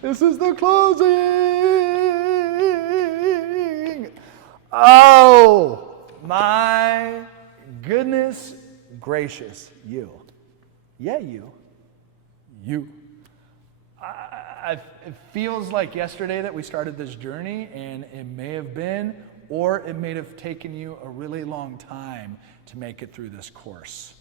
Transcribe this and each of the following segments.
This is the closing. Oh, my goodness gracious, you. Yeah, you. You. It feels like yesterday that we started this journey, and it may have been, or it may have taken you a really long time to make it through this course.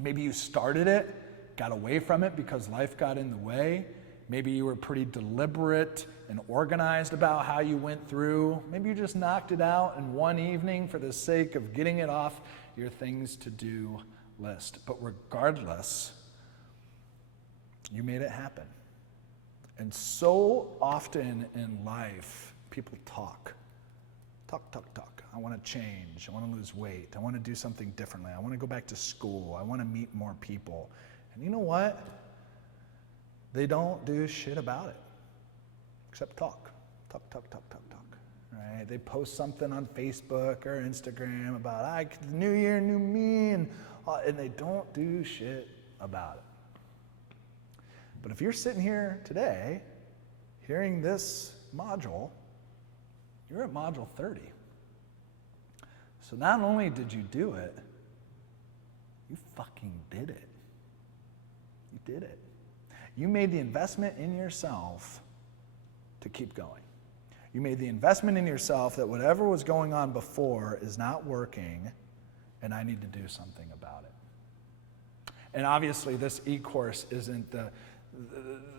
Maybe you started it, got away from it because life got in the way. Maybe you were pretty deliberate and organized about how you went through. Maybe you just knocked it out in one evening for the sake of getting it off your things to do list. But regardless, you made it happen. And so often in life, people talk. Talk. I want to change. I want to lose weight. I want to do something differently. I want to go back to school. I want to meet more people. And you know what? They don't do shit about it, except talk. Talk. Right? They post something on Facebook or Instagram about new year, new me, and they don't do shit about it. But if you're sitting here today, hearing this module, you're at module 30. So not only did you do it, you fucking did it. You did it. You made the investment in yourself to keep going. You made the investment in yourself that whatever was going on before is not working, and I need to do something about it. And obviously this e-course isn't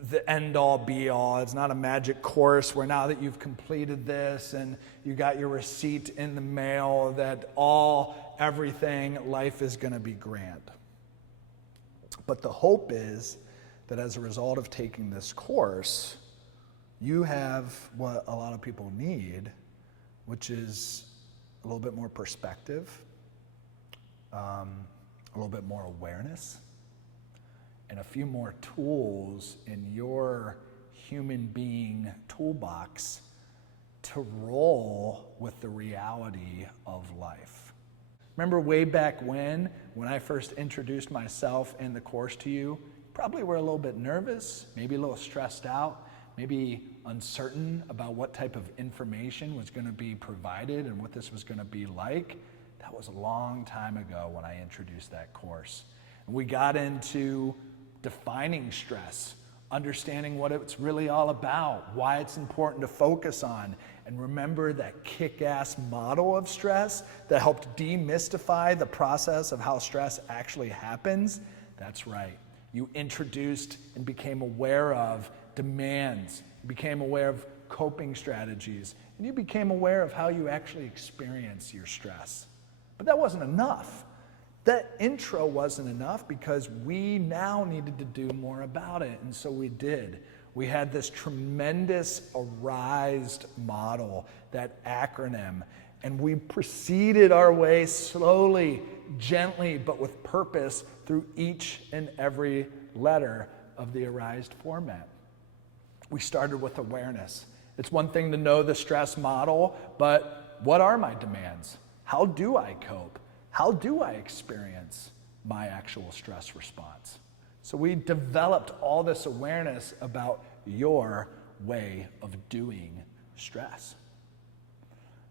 the end-all, be-all. It's not a magic course where now that you've completed this and you got your receipt in the mail that everything, life is going to be grand. But the hope is that as a result of taking this course, you have what a lot of people need, which is a little bit more perspective, a little bit more awareness, and a few more tools in your human being toolbox to roll with the reality of life. Remember way back when I first introduced myself in the course to you, probably were a little bit nervous, maybe a little stressed out, maybe uncertain about what type of information was going to be provided and what this was going to be like. That was a long time ago when I introduced that course. And we got into defining stress, understanding what it's really all about, why it's important to focus on, and remember that kick-ass model of stress that helped demystify the process of how stress actually happens. That's right. You introduced and became aware of demands, you became aware of coping strategies, and you became aware of how you actually experience your stress. But that wasn't enough. That intro wasn't enough because we now needed to do more about it, and so we did. We had this tremendous ARISE model, that acronym, and we proceeded our way slowly, gently, but with purpose through each and every letter of the ARISE format. We started with awareness. It's one thing to know the stress model, but what are my demands? How do I cope? How do I experience my actual stress response? So we developed all this awareness about your way of doing stress.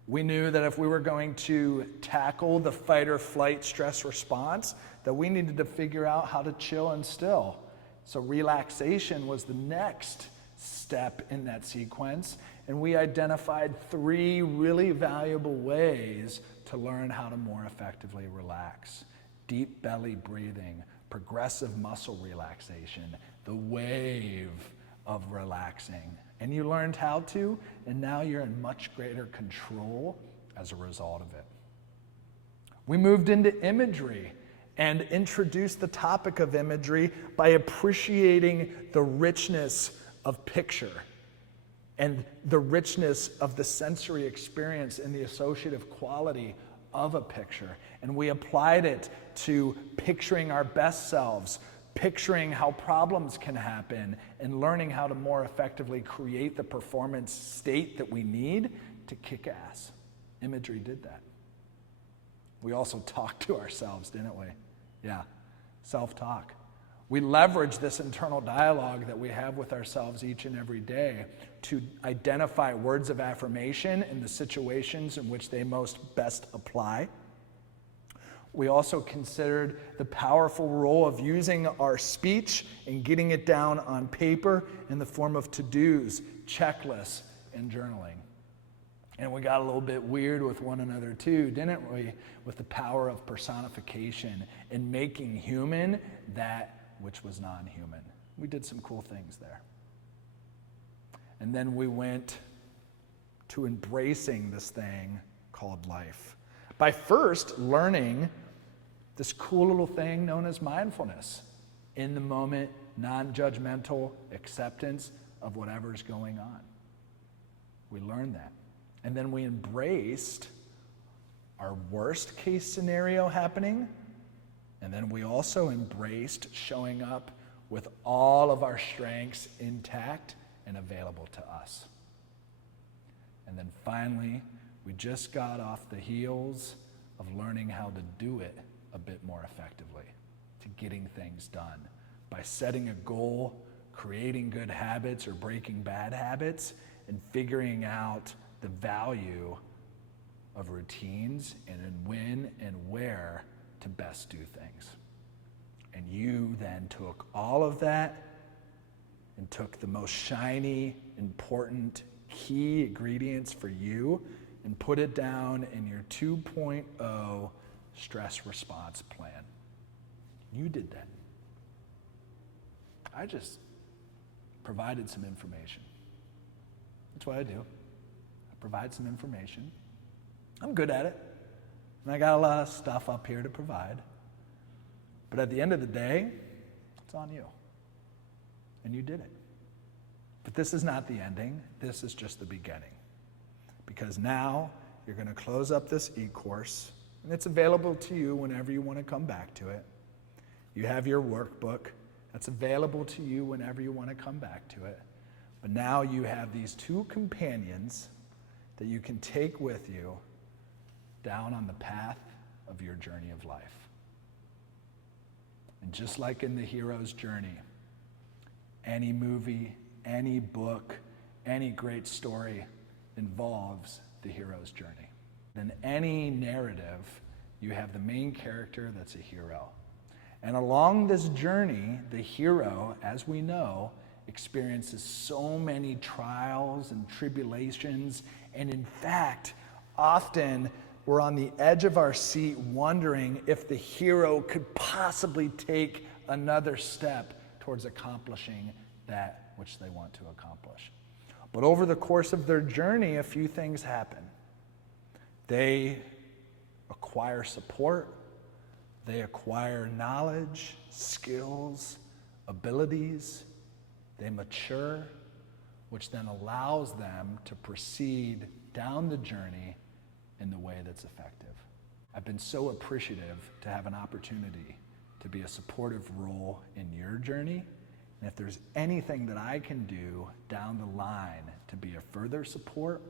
We knew that if we were going to tackle the fight or flight stress response, that we needed to figure out how to chill and still. So relaxation was the next step in that sequence, and we identified 3 really valuable ways to learn how to more effectively relax. Deep belly breathing, progressive muscle relaxation, the wave of relaxing. And you learned how to, and now you're in much greater control as a result of it. We moved into imagery and introduced the topic of imagery by appreciating the richness of picture and the richness of the sensory experience and the associative quality of a picture. And we applied it to picturing our best selves, picturing how problems can happen, and learning how to more effectively create the performance state that we need to kick ass. Imagery did that. We also talked to ourselves, didn't we? Yeah, self-talk. We leverage this internal dialogue that we have with ourselves each and every day to identify words of affirmation in the situations in which they most best apply. We also considered the powerful role of using our speech and getting it down on paper in the form of to-dos, checklists, and journaling. And we got a little bit weird with one another too, didn't we? With the power of personification and making human that which was non-human. We did some cool things there. And then we went to embracing this thing called life by first learning this cool little thing known as mindfulness, in the moment, non-judgmental acceptance of whatever's going on. We learned that. And then we embraced our worst case scenario happening. And then we also embraced showing up with all of our strengths intact and available to us. And then finally, we just got off the heels of learning how to do it a bit more effectively, to getting things done by setting a goal, creating good habits or breaking bad habits, and figuring out the value of routines and in when and where to best do things. And you then took all of that and took the most shiny, important, key ingredients for you and put it down in your 2.0 stress response plan. You did that. I just provided some information. That's what I do. I provide some information. I'm good at it. And I got a lot of stuff up here to provide. But at the end of the day, it's on you. And you did it. But this is not the ending. This is just the beginning. Because now you're going to close up this e-course, and it's available to you whenever you want to come back to it. You have your workbook. That's available to you whenever you want to come back to it. But now you have these two companions that you can take with you down on the path of your journey of life. And just like in the hero's journey, any movie, any book, any great story involves the hero's journey. In any narrative, you have the main character that's a hero. And along this journey, the hero, as we know, experiences so many trials and tribulations, and in fact, often we're on the edge of our seat wondering if the hero could possibly take another step towards accomplishing that which they want to accomplish. But over the course of their journey, a few things happen. They acquire support, they acquire knowledge, skills, abilities, they mature, which then allows them to proceed down the journey in the way that's effective. I've been so appreciative to have an opportunity to be a supportive role in your journey. And if there's anything that I can do down the line to be a further support,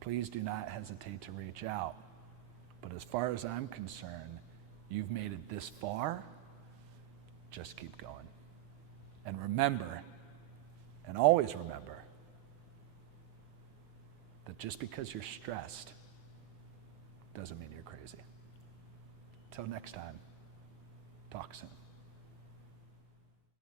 please do not hesitate to reach out. But as far as I'm concerned, you've made it this far, just keep going. And remember, and always remember, that just because you're stressed doesn't mean you're crazy. Until next time, talk soon.